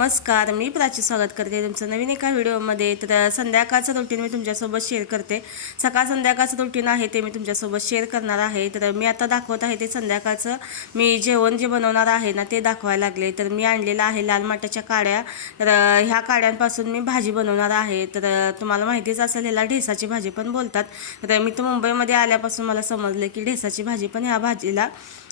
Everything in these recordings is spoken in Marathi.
नमस्कार मी प्राची स्वागत करते तुमचं नवीन एका व्हिडिओमध्ये. तर संध्याकाळचं रुटीन मी तुमच्यासोबत शेअर करते. सकाळ संध्याकाळचं रुटीन आहे ते मी तुमच्यासोबत शेअर करणार आहे. तर मी आता दाखवत आहे ते संध्याकाळचं. मी जेवण जे बनवणार आहे ना ते दाखवायला लागले. तर मी आणलेलं आहे लाल माटाच्या काड्या. तर ह्या काड्यांपासून मी भाजी बनवणार आहे. तर तुम्हाला माहितीच असेल ह्याला ढेसाची भाजी पण बोलतात. तर मी तर मुंबईमध्ये आल्यापासून मला समजलं की ढेसाची भाजी पण ह्या भाजीला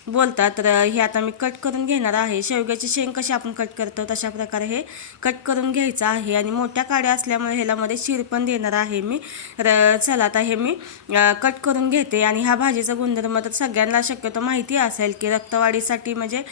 बोलतात तर हे आता मी कट करून घेणार आहे. शेवग्याची शेंग कशी आपण कट करतो तशा प्रकारे हे कट करून घ्यायचं आहे. आणि मोठ्या काड्या असल्यामुळे ह्यालामध्ये शिर पण देणार आहे मी. तर चला आता हे मी कट करून घेते. आणि ह्या भाजीचा गुणधर्म तर सगळ्यांना शक्यतो माहिती असेल की रक्तवाढीसाठी म्हणजे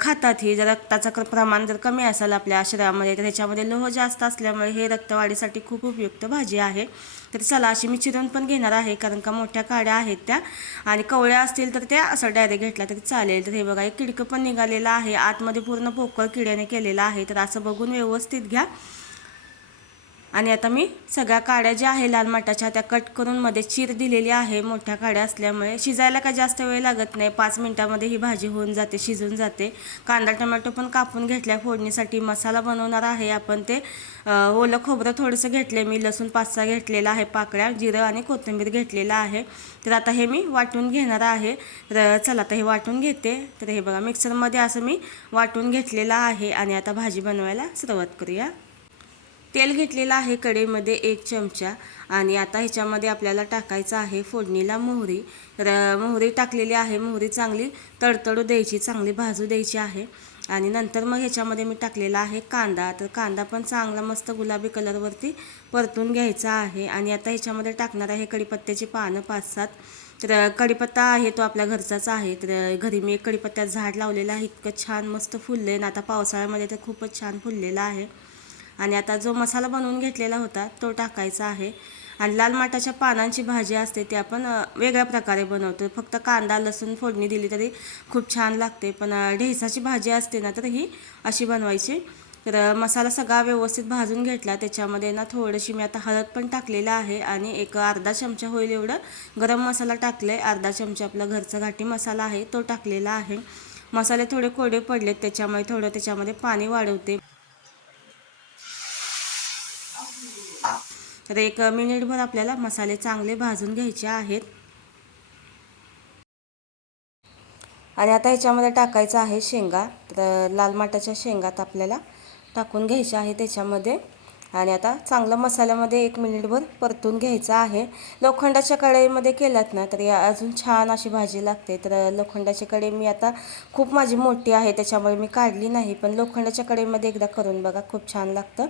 खातात ही. जर रक्ताचं क- प्रमाण जर कमी असेल आपल्या शरीरामध्ये तर ह्याच्यामध्ये लोह जास्त असल्यामुळे हे रक्तवाढीसाठी खूप उपयुक्त भाजी आहे. तर चला अशी मी चिरून पण घेणार आहे कारण का मोठ्या काड्या आहेत त्या. आणि कवळ्या असतील तर त्या असं डायरेक्ट घेतला तरी चालेल. तर हे बघा एक किडकं पण निघालेलं आहे. आतमध्ये पूर्ण पोकळ किड्याने केलेलं आहे. तर असं बघून व्यवस्थित घ्या. आणि आता मी सगळ्या काड्या ज्या आहे लाल मटाच्या त्या कट करून मध्ये चीर दिलेली आहे. मोठ्या काड्या असल्यामुळे शिजायला काय जास्त वेळ लागत नाही. पाच मिनिटामध्ये ही भाजी होऊन जाते शिजून जाते. कांदा टोमॅटो पण कापून घेतल्या फोडणीसाठी मसाला बनवणार आहे आपण ते. ओलं खोबरं थोडंसं घेतलं मी लसूण पाच सहा घेतलेला आहे पाकळ्या जिरं आणि कोथिंबीर घेतलेलं आहे. तर आता हे मी वाटून घेणार आहे. तर चला आता हे वाटून घेते. तर हे बघा मिक्सरमध्ये असं मी वाटून घेतलेलं आहे. आणि आता भाजी बनवायला सुरुवात करूया. तेल घेतलेलं आहे कढईमध्ये एक चमचा आणि आता ह्याच्यामध्ये आपल्याला टाकायचं आहे फोडणीला मोहरी. तर मोहरी टाकलेली आहे मोहरी चांगली तडतडू द्यायची चांगली भाजू द्यायची आहे. आणि नंतर मग ह्याच्यामध्ये मी टाकलेला आहे कांदा. तर कांदा पण चांगला मस्त गुलाबी कलरवरती परतून घ्यायचा आहे. आणि आता ह्याच्यामध्ये टाकणार आहे कढीपत्त्याची पानं पाच सात. तर कढीपत्ता आहे तो आपल्या घरचाच आहे. तर घरी मी एक कढीपत्त्याचं झाड लावलेलं आहे. इतकं छान मस्त फुललं आहे आता पावसाळ्यामध्ये तर खूपच छान फुललेलं आहे. आणि आता जो मसाला बनवून घेतलेला होता तो टाकायचा आहे. आणि लाल माटाच्या पानांची भाजी असते ती आपण वेगळ्या प्रकारे बनवतो फक्त कांदा लसूण फोडणी दिली तरी खूप छान लागते. पण ढेसाची भाजी असते ना तर ही अशी बनवायची. तर मसाला सगळा व्यवस्थित भाजून घेतला. त्याच्यामध्ये ना थोडीशी मी आता हळद पण टाकलेलं आहे आणि एक अर्धा चमचा होईल एवढं गरम मसाला टाकले अर्धा चमचा आपला घरचा घाटी मसाला आहे तो टाकलेला आहे. मसाले थोडे कोरडे पडलेत त्याच्यामुळे थोडं त्याच्यामध्ये पाणी वाढवते. तर एक मिनिटभर आपल्याला मसाले चांगले भाजून घ्यायचे आहेत. आणि आता ह्याच्यामध्ये टाकायचं आहे शेंगा. तर लाल माटाच्या शेंगात आपल्याला टाकून घ्यायच्या आहे त्याच्यामध्ये. आणि आता चांगलं मसाल्यामध्ये एक मिनिटभर परतून घ्यायचं आहे. लोखंडाच्या कढईमध्ये केलात ना तर या अजून छान अशी भाजी लागते. तर लोखंडाची कढई मी आता खूप माझी मोठी आहे त्याच्यामुळे मी काढली नाही. पण लोखंडाच्या कढईमध्ये एकदा करून बघा खूप छान लागतं.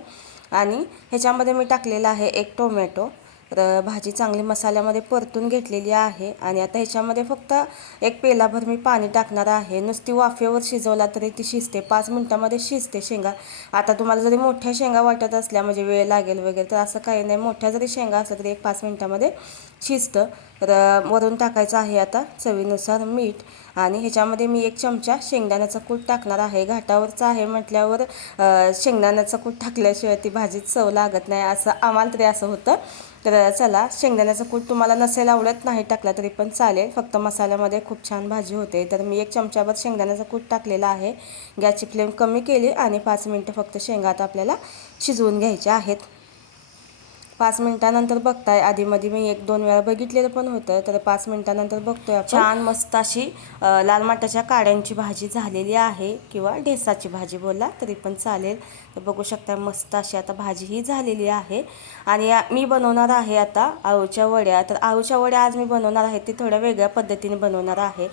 आणि ह्याच्यामध्ये मी टाकलेला आहे एक टोमॅटो. तर भाजी चांगली मसाल्यामध्ये परतून घेतलेली आहे आणि आता ह्याच्यामध्ये फक्त एक पेलाभर मी पाणी टाकणार आहे. नुसती वाफेवर शिजवला तरी ती शिजते. पाच मिनटामध्ये शिजते शेंगा. आता तुम्हाला जरी मोठ्या शेंगा वाटत असल्या म्हणजे वेळ लागेल वगैरे तर असं काही नाही. मोठ्या जरी शेंगा असल्या तरी एक पाच मिनटामध्ये शिजतं. तर वरून टाकायचं आहे आता चवीनुसार मीठ आणि ह्याच्यामध्ये मी एक चमचा शेंगदाण्याचा कूट टाकणार आहे. घाटावरचा आहे म्हटल्यावर शेंगदाण्याचा कूट टाकल्याशिवाय ती भाजीत चव लागत नाही. असं आम्हाला तरी असं होतं. तर चला शेंगदाण्याचं कूट तुम्हाला नसेल आवडत नाही टाकला तरी पण चालेल. फक्त मसाल्यामध्ये खूप छान भाजी होते. तर मी एक चमचाभर शेंगदाण्याचं कूट टाकलेला आहे. गॅसची फ्लेम कमी केली आणि पाच मिनटं फक्त शेंगा आता आपल्याला शिजवून घ्यायच्या आहेत. पाच मिनिटानंतर बघताय. आधीमध्ये मी एक दोन वेळा बघितलेलं पण होतं. तर पाच मिनिटानंतर बघतोय छान मस्त अशी लाल माटाच्या काड्यांची भाजी झालेली आहे किंवा ढेसाची भाजी बोला तरी पण चालेल. तर बघू शकता मस्त अशी आता भाजी ही झालेली आहे. आणि मी बनवणार आहे आता आळूच्या वड्या. तर आळूच्या वड्या आज मी बनवणार आहे ते थोड्या वेगळ्या पद्धतीने बनवणार आहे.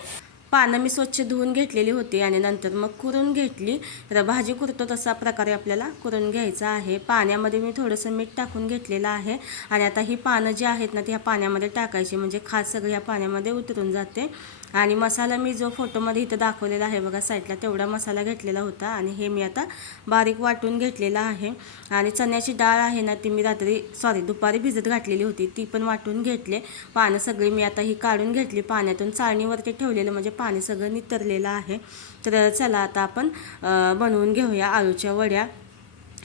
पानं मी स्वच्छ धुवून घेतलेली होती आणि नंतर मग कुरून घेतली. तर भाजी कुरतो तसा प्रकारे आपल्याला कुरून घ्यायचा आहे. पाण्यामध्ये मी थोडंसं मीठ टाकून घेतलेलं आहे. आणि आता ही पानं जी आहेत ना ती ह्या पाण्यामध्ये टाकायची. म्हणजे खास सगळी ह्या पाण्यामध्ये उतरून जाते. आणि मसाला मी जो फोटोमध्ये इथं दाखवलेला आहे बघा साईडला तेवढा मसाला घेतलेला होता. आणि हे मी आता बारीक वाटून घेतलेला आहे. आणि चण्याची डाळ आहे ना ती मी रात्री सॉरी दुपारी भिजत घातलेली होती. ती पण वाटून घेतले. पानं सगळी मी आता ही काढून घेतली. पाण्यातून चाळणीवरती ठेवलेलं म्हणजे पाणी सगळं नितरलेलं आहे. तर चला आता आपण बनवून घेऊया आळूच्या वड्या.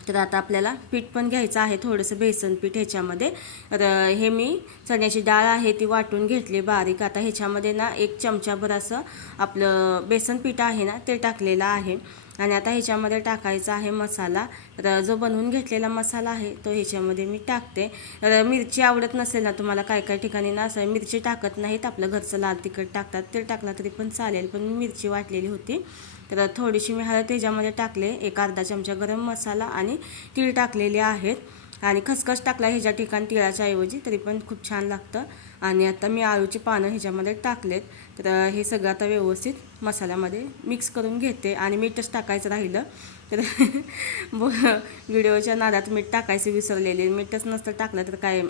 तर आता आपल्याला पीठ पण घ्यायचं आहे थोडंसं बेसन पीठ ह्याच्यामध्ये. तर हे मी चण्याची डाळ आहे ती वाटून घेतली बारीक. आता ह्याच्यामध्ये ना एक चमचाभर असं आपलं बेसन पीठ आहे ना ते टाकलेलं आहे. आणि आता ह्याच्यामध्ये टाकायचा आहे मसाला. तर जो बनवून घेतलेला मसाला आहे तो ह्याच्यामध्ये मी टाकते. तर मिरची आवडत नसेल ना तुम्हाला काय काय ठिकाणी ना असं मिरची टाकत नाहीत. आपलं घरचं लाल तिखट टाकतात ते टाकला तरी पण चालेल. पण मिरची वाटलेली होती. तर थोडीशी मी हळद त्याच्यामध्ये टाकले. एक अर्धा चमचा गरम मसाला आणि तीळ टाकलेले आहेत. आणि खसखस टाकला ह्याच्या ठिकाणी तिळाच्या ऐवजी तरी पण खूप छान लागतं. आणि आता मी आळूची पानं ह्याच्यामध्ये टाकलेत. तर हे सगळं आता व्यवस्थित मसाल्यामध्ये मिक्स करून घेते. आणि मीठच टाकायचं राहिलं. तर ब व्हिडिओच्या नादात मीठ टाकायचे विसरलेले मीठच नसतं टाकलं तर काय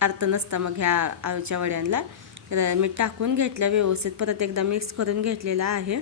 अर्थ नसतं मग ह्या आळूच्या वड्यांना. तर मीठ टाकून घेतलं व्यवस्थित. परत एकदा मिक्स करून घेतलेलं आहे.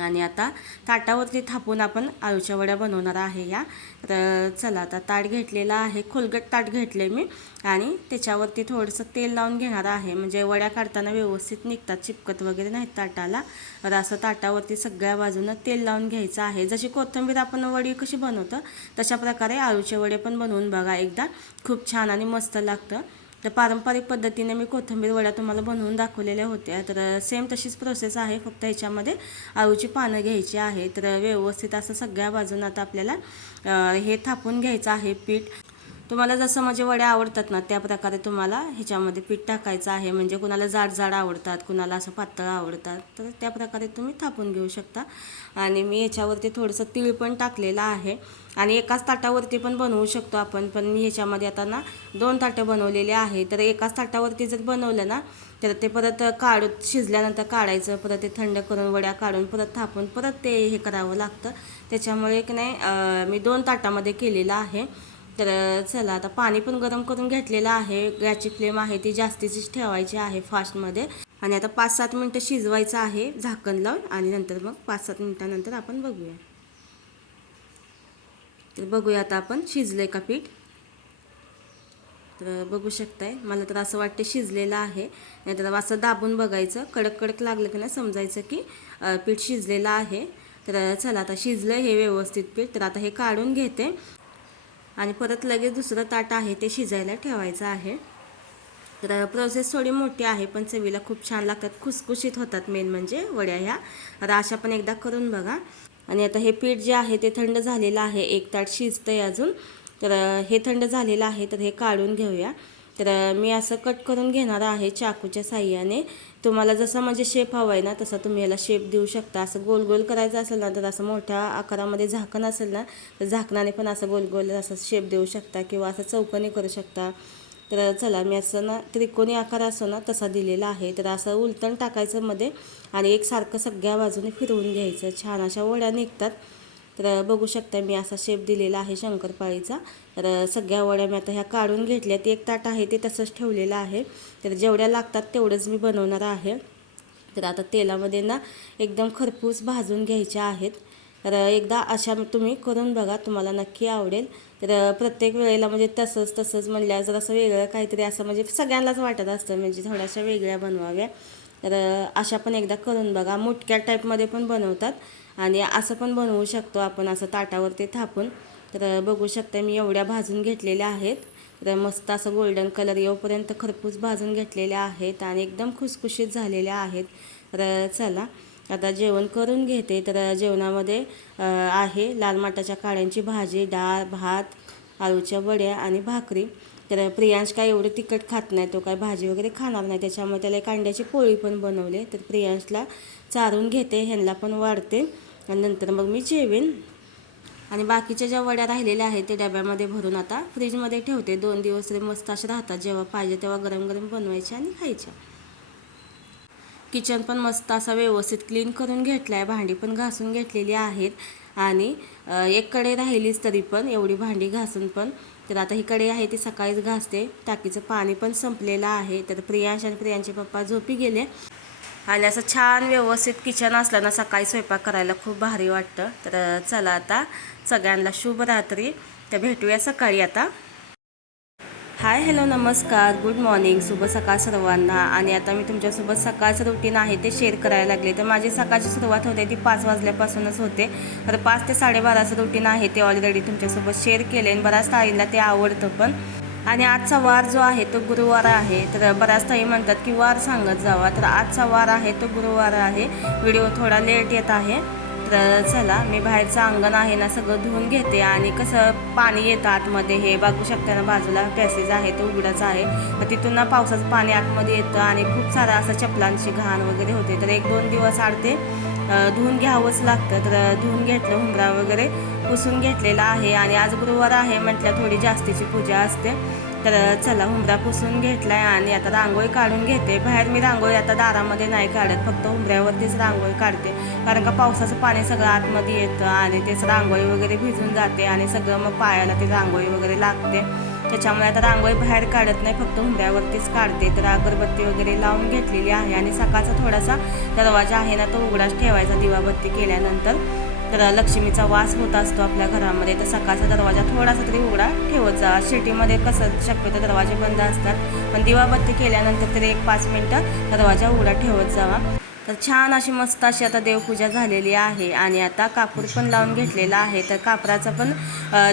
आणि आता ताटावरती थापून आपण आळूच्या वड्या बनवणार आहे या. तर चला आता ताट घेतलेला आहे. खोलगट ताट घेतले मी. आणि त्याच्यावरती थोडंसं तेल लावून घेणार आहे. म्हणजे वड्या काढताना व्यवस्थित निघतात चिपकत वगैरे नाहीत ताटाला. तर असं ताटावरती सगळ्या बाजूनं तेल लावून घ्यायचं आहे. जशी कोथिंबीर आपण वडी कशी बनवतो तशा प्रकारे आळूचे वडे पण बनवून बघा एकदा. खूप छान आणि मस्त लागतं. तर पारंपरिक पद्धतीने मी कोथिंबीर वड्या तुम्हाला बनवून दाखवलेल्या होत्या. तर सेम तशीच प्रोसेस आहे. फक्त ह्याच्यामध्ये आळूची पानं घ्यायची आहे. तर व्यवस्थित असं सगळ्या बाजून आता आपल्याला हे थापून घ्यायचं आहे पीठ. तुम्हाला जसं म्हणजे वड्या आवडतात ना त्या प्रकारे तुम्हाला ह्याच्यामध्ये पीठ टाकायचं आहे. म्हणजे कुणाला जाड जाड आवडतात कुणाला असं पातळ आवडतात तर त्या प्रकारे तुम्ही थापून घेऊ शकता. आणि मी ह्याच्यावरती थोडंसं तीळ पण टाकलेलं आहे. आणि एकाच ताटावरती पण बनवू शकतो आपण पण मी ह्याच्यामध्ये आता ना दोन ताटं बनवलेले आहे तर एकाच ताटावरती जर बनवलं ना तर ते परत काढू शिजल्यानंतर काढायचं परत ते थंड करून वड्या काढून परत थापून परत ते हे करावं लागतं. त्याच्यामुळे की नाही मी दोन ताटामध्ये केलेलं आहे. तर चला आता पाणी पण गरम करून घेतलेलं आहे. गॅसची फ्लेम आहे ती जास्तीचीच ठेवायची आहे फास्टमध्ये. आणि आता पाच सात मिनटं शिजवायचं आहे झाकण लावून आणि नंतर मग पाच सात मिनटानंतर आपण बघूया. तर बघूया आता आपण शिजलं का पीठ? तर बघू शकताय मला तर असं वाटतं शिजलेलं आहे. नाहीतर असं दाबून बघायचं कडक कडक लागलं की नाही समजायचं की पीठ शिजलेलं आहे. तर चला आता शिजलं हे व्यवस्थित पीठ तर आता हे काढून घेते. आणि परत लगेच दुसरं ताट आहे ते शिजायला ठेवायचं आहे. तर प्रोसेस थोडी मोठी आहे पण चवीला खूप छान लागतात खुसखुशीत होतात मेन म्हणजे वड्या ह्या. आता अशा पण एकदा करून बघा. आणि आता हे पीठ जे आहे ते थंड झालेलं आहे. एक ताट शिजतंय अजून. तर हे थंड झालेलं आहे तर हे काढून घेऊया. तर मी असं कट करून घेणार आहे चाकूच्या साह्याने. तुम्हाला जसा म्हणजे शेप हवा आहे ना तसा तुम्ही याला शेप देऊ शकता. असं गोल गोल करायचं असेल ना तर असं मोठ्या आकारामध्ये झाकण असेल ना तर झाकणाने पण असं गोल गोल असं शेप देऊ शकता किंवा असं चौकनी करू शकता. तर चला मी असं ना त्रिकोणी आकार असो ना तसा दिलेला आहे. तर असं उलटण टाकायचं मध्ये आणि एकसारखं सगळ्या बाजूने फिरवून घ्यायचं. छान अशा वड्या निघतात. तर बघू शकता मी असा शेप दिलेला आहे शंकरपाळीचा. तर सगळ्या वड्या मी आता ह्या काढून घेतल्यात एक ताट आहे ते तसंच ठेवलेलं आहे. तर जेवढ्या लागतात तेवढंच मी बनवणार आहे. तर आता तेलामध्ये ना एकदम खरपूस भाजून घ्यायच्या आहेत. तर एकदा अशा तुम्ही करून बघा तुम्हाला नक्की आवडेल. तर प्रत्येक वेळेला म्हणजे तसंच तसंच म्हणल्यावर जर असं वेगळं काहीतरी असं म्हणजे सगळ्यांनाच वाटत असतं म्हणजे थोड्याशा वेगळ्या बनवाव्या. तर अशा पण एकदा करून बघा. मुटक्या टाईपमध्ये पण बनवतात आणि असं पण बनवू शकतो आपण असं ताटावरती थापून. तर बघू शकता मी एवढ्या भाजून घेतलेल्या आहेत. तर मस्त असं गोल्डन कलर येऊपर्यंत खरपूस भाजून घेतलेल्या आहेत आणि एकदम खुसखुशीत झालेल्या आहेत. तर चला. आता जेवण करून घेते. तर जेवणामध्ये आहे लाल माटाच्या काळ्यांची भाजी डाळ भात आळूच्या वड्या आणि भाकरी. तर प्रियांश काय एवढं तिखट खात नाही तो काय भाजी वगैरे खाणार नाही. त्याच्यामुळे त्याला एक अंड्याची पोळी पण बनवली तर प्रियांशला चारून घेते ह्यांना पण वाढते. आणि नंतर मग मी जेवेन. आणि बाकीच्या ज्या वड्या राहिलेल्या आहेत ते डब्यामध्ये भरून आता फ्रीजमध्ये ठेवते. दोन दिवस तरी मस्त अशा राहतात. जेव्हा पाहिजे तेव्हा गरम गरम बनवायच्या आणि खायच्या. किचन पण मस्त असा व्यवस्थित क्लीन करून घेतला आहे भांडी पण घासून घेतलेली आहेत. आणि एक कडे राहिलीच तरी पण एवढी भांडी घासून पण. तर आता ही कडे आहे ती सकाळीच घासते. टाकीचं पाणी पण संपलेलं आहे. तर प्रियांश आणि प्रियांचे पप्पा झोपी गेले. आणि असं छान व्यवस्थित किचन असलं ना सकाळी स्वयंपाक करायला खूप भारी वाटतं. तर चला आता सगळ्यांना शुभ रात्री. तर भेटूया सकाळी आता. हाय हॅलो नमस्कार. Good morning. शुभ सकाळ सर्वांना. आणि आता मी तुमच्यासोबत सकाळचं रुटीन आहे ते शेअर करायला लागले. तर माझी सकाळची सुरुवात होते ती पाच वाजल्यापासूनच होते. तर पाच ते साडेबाराचं रुटीन आहे ते ऑलरेडी तुमच्यासोबत शेअर केले आणि बऱ्याच ताईंना ते आवडतं पण. आणि आजचा वार जो आहे तो गुरुवार आहे. तर बऱ्याच ताई म्हणतात की वार सांगत जावा. तर आजचा वार आहे तो गुरुवार आहे. व्हिडिओ थोडा लेट येत आहे. तर चला मी बाहेरचं अंगण आहे ना सगळं धुवून घेते आणि कसं पाणी येतं आतमध्ये हे बघू शकता ना बाजूला पॅसेज आहे तो उघडाच आहे. तर तिथून ना पावसाचं पाणी आतमध्ये येतं आणि खूप सारा असं चपलांची घाण वगैरे होते. तर एक दोन दिवस आडते धुवून घ्यावंच लागतं. तर धुवून घेतलं हुंबरा वगैरे पुसून घेतलेला आहे आणि आज गुरुवार आहे म्हटलं थोडी जास्तीची पूजा असते. तर चला हुंबरा पुसून घेतलाय आणि आता रांगोळी काढून घेते. बाहेर मी रांगोळी आता दारामध्ये नाही काढत फक्त हुंबऱ्यावरतीच रांगोळी काढते. कारण का पावसाचं पाणी सगळं आतमध्ये येतं आणि तेच रांगोळी वगैरे भिजून जाते आणि सगळं मग पायाला ते रांगोळी वगैरे लागते. त्याच्यामुळे आता रांगोळी बाहेर काढत नाही फक्त हुंबऱ्यावरतीच काढते. तर अगरबत्ती वगैरे लावून घेतलेली आहे आणि सकाळचा थोडासा दरवाजा आहे ना तो उघडाच ठेवायचा दिवाबत्ती केल्यानंतर. तर लक्ष्मीचा वास होत असतो आपल्या घरामध्ये तर सकाळचा दरवाजा थोडासा तरी उघडा ठेवत जा. सिटीमध्ये कसं शक्यतो दरवाजे बंद असतात पण दिवाबत्ती केल्यानंतर तरी एक पाच मिनटं दरवाजा उघडा ठेवत जावा. तर छान अशी मस्त अशी आता देवपूजा झालेली आहे आणि आता कापूर पण लावून घेतलेला आहे. तर कापराचा पण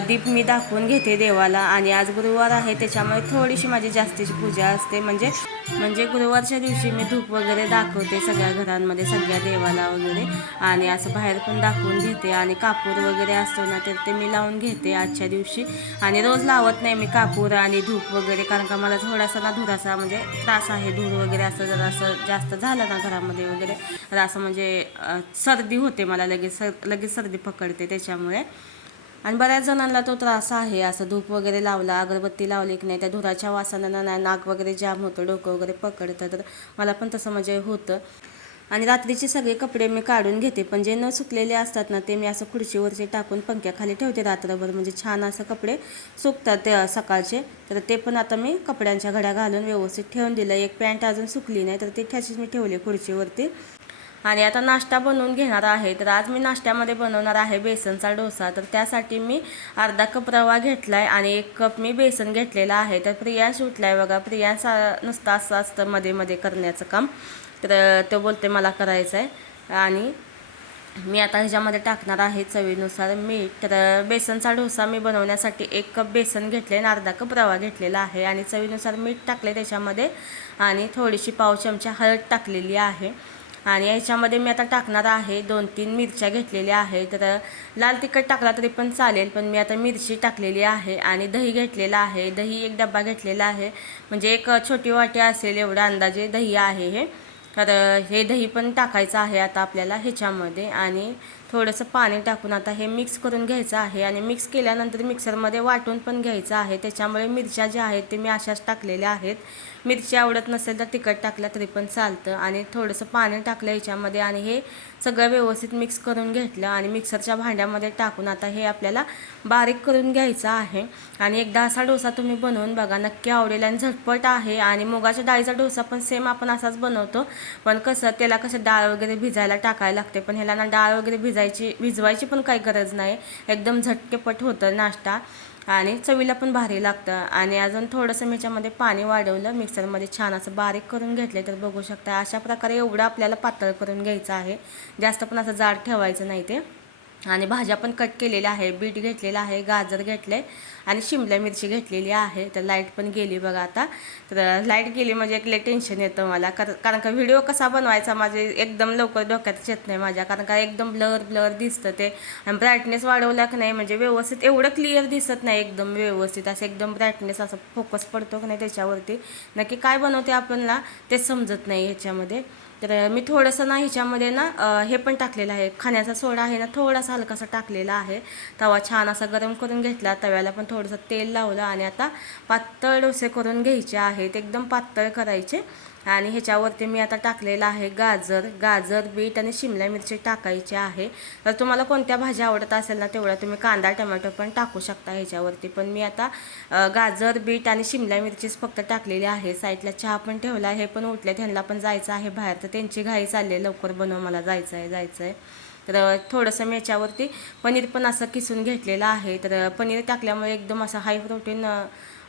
दीप मी दाखवून घेते देवाला. आणि आज गुरुवार आहे त्याच्यामुळे थोडीशी माझी जास्तीची पूजा असते. म्हणजे म्हणजे गुरुवारच्या दिवशी मी धूप वगैरे दाखवते सगळ्या घरांमध्ये सगळ्या देवाला वगैरे. आणि असं बाहेर पण दाखवून घेते. आणि कापूर वगैरे असतो ना तर ते मी लावून घेते आजच्या दिवशी. आणि रोज लावत नाही मी कापूर आणि धूप वगैरे कारण का मला थोडासा ना धुरासा म्हणजे त्रास आहे. धूर वगैरे असं जरा असं जास्त झालं ना घरामध्ये वगैरे. तर असं म्हणजे सर्दी होते मला लगेच सर लगेच सर्दी पकडते त्याच्यामुळे. आणि बऱ्याच जणांना तो त्रास आहे असं धूप वगैरे लावला अगरबत्ती लावली की नाही त्या धुराच्या वासानं ना नाक वगैरे जाम होतं डोकं वगैरे पकडतं. तर मला पण तसं म्हणजे होतं. आणि रात्रीचे सगळे कपडे मी काढून घेते पण जे न सुकलेले असतात ना ते मी असं खुर्चीवरचे टाकून पंख्याखाली ठेवते रात्रभर. म्हणजे छान असं कपडे सुकतात ते सकाळचे. तर ते पण आता मी कपड्यांच्या घड्या घालून व्यवस्थित ठेवून दिलं. एक पॅन्ट अजून सुकली नाही तर ती ठ्याचीच मी ठेवली खुर्चीवरती. आणि आता नाश्ता बनवून घेणार आहे. तर आज मी नाश्त्यामध्ये बनवणार आहे बेसनचा डोसा. तर त्यासाठी मी अर्धा कप रवा घेतला आहे आणि एक कप मी बेसन घेतलेला आहे. तर प्रियांश आहे बघा. प्रियांश नुसता नुसतं असं असतं मध्ये मध्ये करण्याचं काम. तर तो बोलते मला करायचं आहे आणि मी आता ह्याच्यामध्ये टाकणार आहे चवीनुसार मीठ. तर बेसनचा डोसा मी बनवण्यासाठी एक कप बेसन घेतले आणि अर्धा कप रवा घेतलेला आहे. आणि चवीनुसार मीठ टाकले त्याच्यामध्ये आणि थोडीशी पाव चमचा हळद टाकलेली आहे. आणि याच्यामध्ये मी आता टाकणार आहे दोन तीन मिरच्या घेतलेल्या आहेत. तर लाल तिखट टाकला तरी पण चालेल पण मी आता मिरची टाकलेली आहे आणि दही घेतलेला आहे. दही एक डब्बा घेतलेला आहे. म्हणजे एक छोटी वाटी असेल एवढा अंदाजे दही आहे हे. तर हे दही पण टाकायचं आहे आता आपल्याला ह्याच्यामध्ये आणि थोडंसं पाणी टाकून आता हे मिक्स करून घ्यायचं आहे आणि मिक्स केल्यानंतर मिक्सरमध्ये वाटून पण घ्यायचं आहे. त्याच्यामुळे मिरच्या ज्या आहेत ते मी अशाच टाकलेल्या आहेत. मिरची आवडत नसेल तर तिखट टाकलं तरी पण चालतं. आणि थोडंसं पाणी टाकलं याच्यामध्ये आणि हे सगळं व्यवस्थित मिक्स करून घेतलं आणि मिक्सरच्या भांड्यामध्ये टाकून आता हे आपल्याला बारीक करून घ्यायचं आहे. आणि एकदा असा डोसा तुम्ही बनवून बघा नक्की आवडेल आणि झटपट आहे. आणि मुगाच्या डाळीचा डोसा पण सेम आपण असाच बनवतो. पण कसं त्याला कसं डाळ वगैरे भिजायला टाकायला लागते पण ह्याला ना डाळ वगैरे भिजायची भिजवायची पण काही गरज नाही. एकदम झटकेपट होतं नाश्ता. आणि चवीला पण भारी लागतं. आणि अजून थोडंसं मी ह्याच्यामध्ये पाणी वाढवलं. मिक्सरमध्ये छान असं बारीक करून घेतले तर बघू शकता. अशा प्रकारे एवढं आपल्याला पातळ करून घ्यायचं आहे. जास्त पण असं जाड ठेवायचं नाही ते. आणि भाज्या पण कट केलेल्या आहे बीट घेतलेलं आहे गाजर घेतले आणि शिमला मिरची घेतलेली आहे. तर लाइट पण गेली बघा आता. तर लाइट गेली म्हणजे एकले टेन्शन येतं मला. कारण कारण का व्हिडिओ कसा बनवायचा माझे एकदम लवकर डोक्यात येत नाही माझ्या. कारण का एकदम ब्लर ब्लर दिसतं ते. आणि ब्राईटनेस वाढवला की नाही म्हणजे व्यवस्थित एवढं क्लिअर दिसत नाही एकदम व्यवस्थित. असं एकदम ब्राईटनेस असं फोकस पडतो की नाही त्याच्यावरती. नक्की काय बनवते आपण ना ते समजत नाही ह्याच्यामध्ये तर मी थोडंसं ना ह्याच्यामध्ये ना हे पण टाकलेलं आहे. खाण्याचा सोडा आहे ना थोडासा हलकासा टाकलेला आहे. तवा छान असा गरम करून घेतला. तव्याला पण थोडंसं तेल लावलं आणि आता पातळ डोसे करून घ्यायचे आहेत. एकदम पातळ करायचे. आणि ह्याच्यावरती मी आता टाकलेलं आहे गाजर गाजर बीट आणि शिमला मिरची टाकायची आहे. तर तुम्हाला कोणत्या भाज्या आवडत असेल ना तेवढ्या तुम्ही कांदा टमॅटो पण टाकू शकता ह्याच्यावरती. पण मी आता गाजर बीट आणि शिमला मिरचीच फक्त टाकलेली आहे. साईडला चहा पण ठेवला हे पण उठले त्यांना पण जायचं आहे बाहेर. तर त्यांची घाई चालली आहे लवकर बनव मला जायचं आहे जायचं आहे तर थोडंसं मी याच्यावरती पनीर पण असं किसून घेतलेलं आहे. तर पनीर टाकल्यामुळे एकदम असं हाय प्रोटीन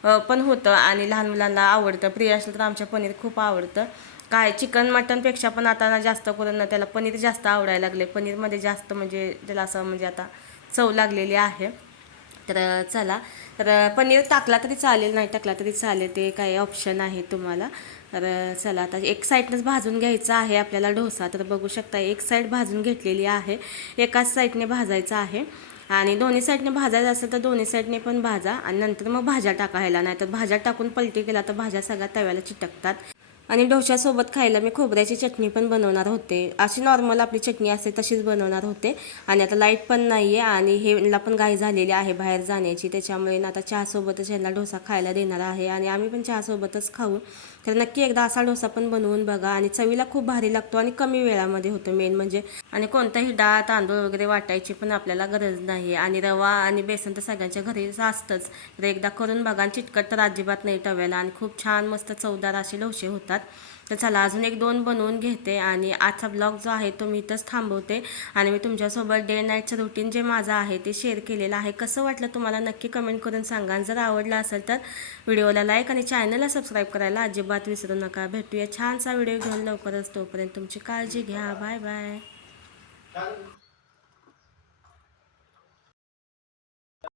पण होतं आणि लहान मुलांना आवडतं. प्रियाशला तर आमच्या पनीर खूप आवडतं. काय चिकन मटनपेक्षा पण आता ना जास्त करून ना त्याला पनीर जास्त आवडायला लागले. पनीरमध्ये जास्त म्हणजे त्याला असं म्हणजे आता चव लागलेली आहे. तर चला. तर पनीर टाकला तरी चालेल नाही टाकला तरी चालेल. ते काही ऑप्शन आहे तुम्हाला. तर चला आता एक साईडनंच भाजून घ्यायचा आहे आपल्याला डोसा. तर बघू शकता एक साईड भाजून घेतलेली आहे. एकाच साईडने भाजायचा आहे. आणि दोन्ही साईडने भाजायचं असेल तर दोन्ही साईडने पण भाजा. आणि नंतर मग भाज्या टाकायला नाही तर भाज्या टाकून पलटी केला तर भाज्या सगळ्या तव्याला चिटकतात. आणि डोशासोबत खायला मी खोबऱ्याची चटणी पण बनवणार होते. अशी नॉर्मल आपली चटणी असते तशीच बनवणार होते. आणि आता लाइट पण नाही आहे आणि हेला पण गाय झालेली आहे बाहेर जाण्याची. त्याच्यामुळे ना आता चहासोबतच ह्यांना डोसा खायला देणार आहे. आणि आम्ही पण चहासोबतच खाऊ. तर नक्की एकदा असा डोसा पण बनवून बघा. आणि चवीला खूप भारी लागतो आणि कमी वेळामध्ये होतो मेन म्हणजे. आणि कोणताही डाळ तांदूळ वगैरे वाटायची पण आपल्याला गरज नाही. आणि रवा आणि बेसन तर सगळ्यांच्या घरी असतंच. तर एकदा करून बघा आणि चिटकट तर अजिबात नाही टव्याला आणि खूप छान मस्त चवदार असे डोसे होतात. तर चला अजून एक दोन बनवून घेते आणि आजचा ब्लॉग जो आहे तो मी इथंच थांबवते. आणि मी तुमच्यासोबत डे नाईटचं रुटीन जे माझं आहे ते शेअर केलेलं आहे. कसं वाटलं तुम्हाला नक्की कमेंट करून सांगा. आणि जर आवडलं असेल तर व्हिडिओला लाईक आणि चॅनलला सबस्क्राईब करायला अजिबात विसरू नका. भेटूया छानसा व्हिडिओ घेऊन लवकरच. तोपर्यंत तुमची काळजी घ्या. Bye bye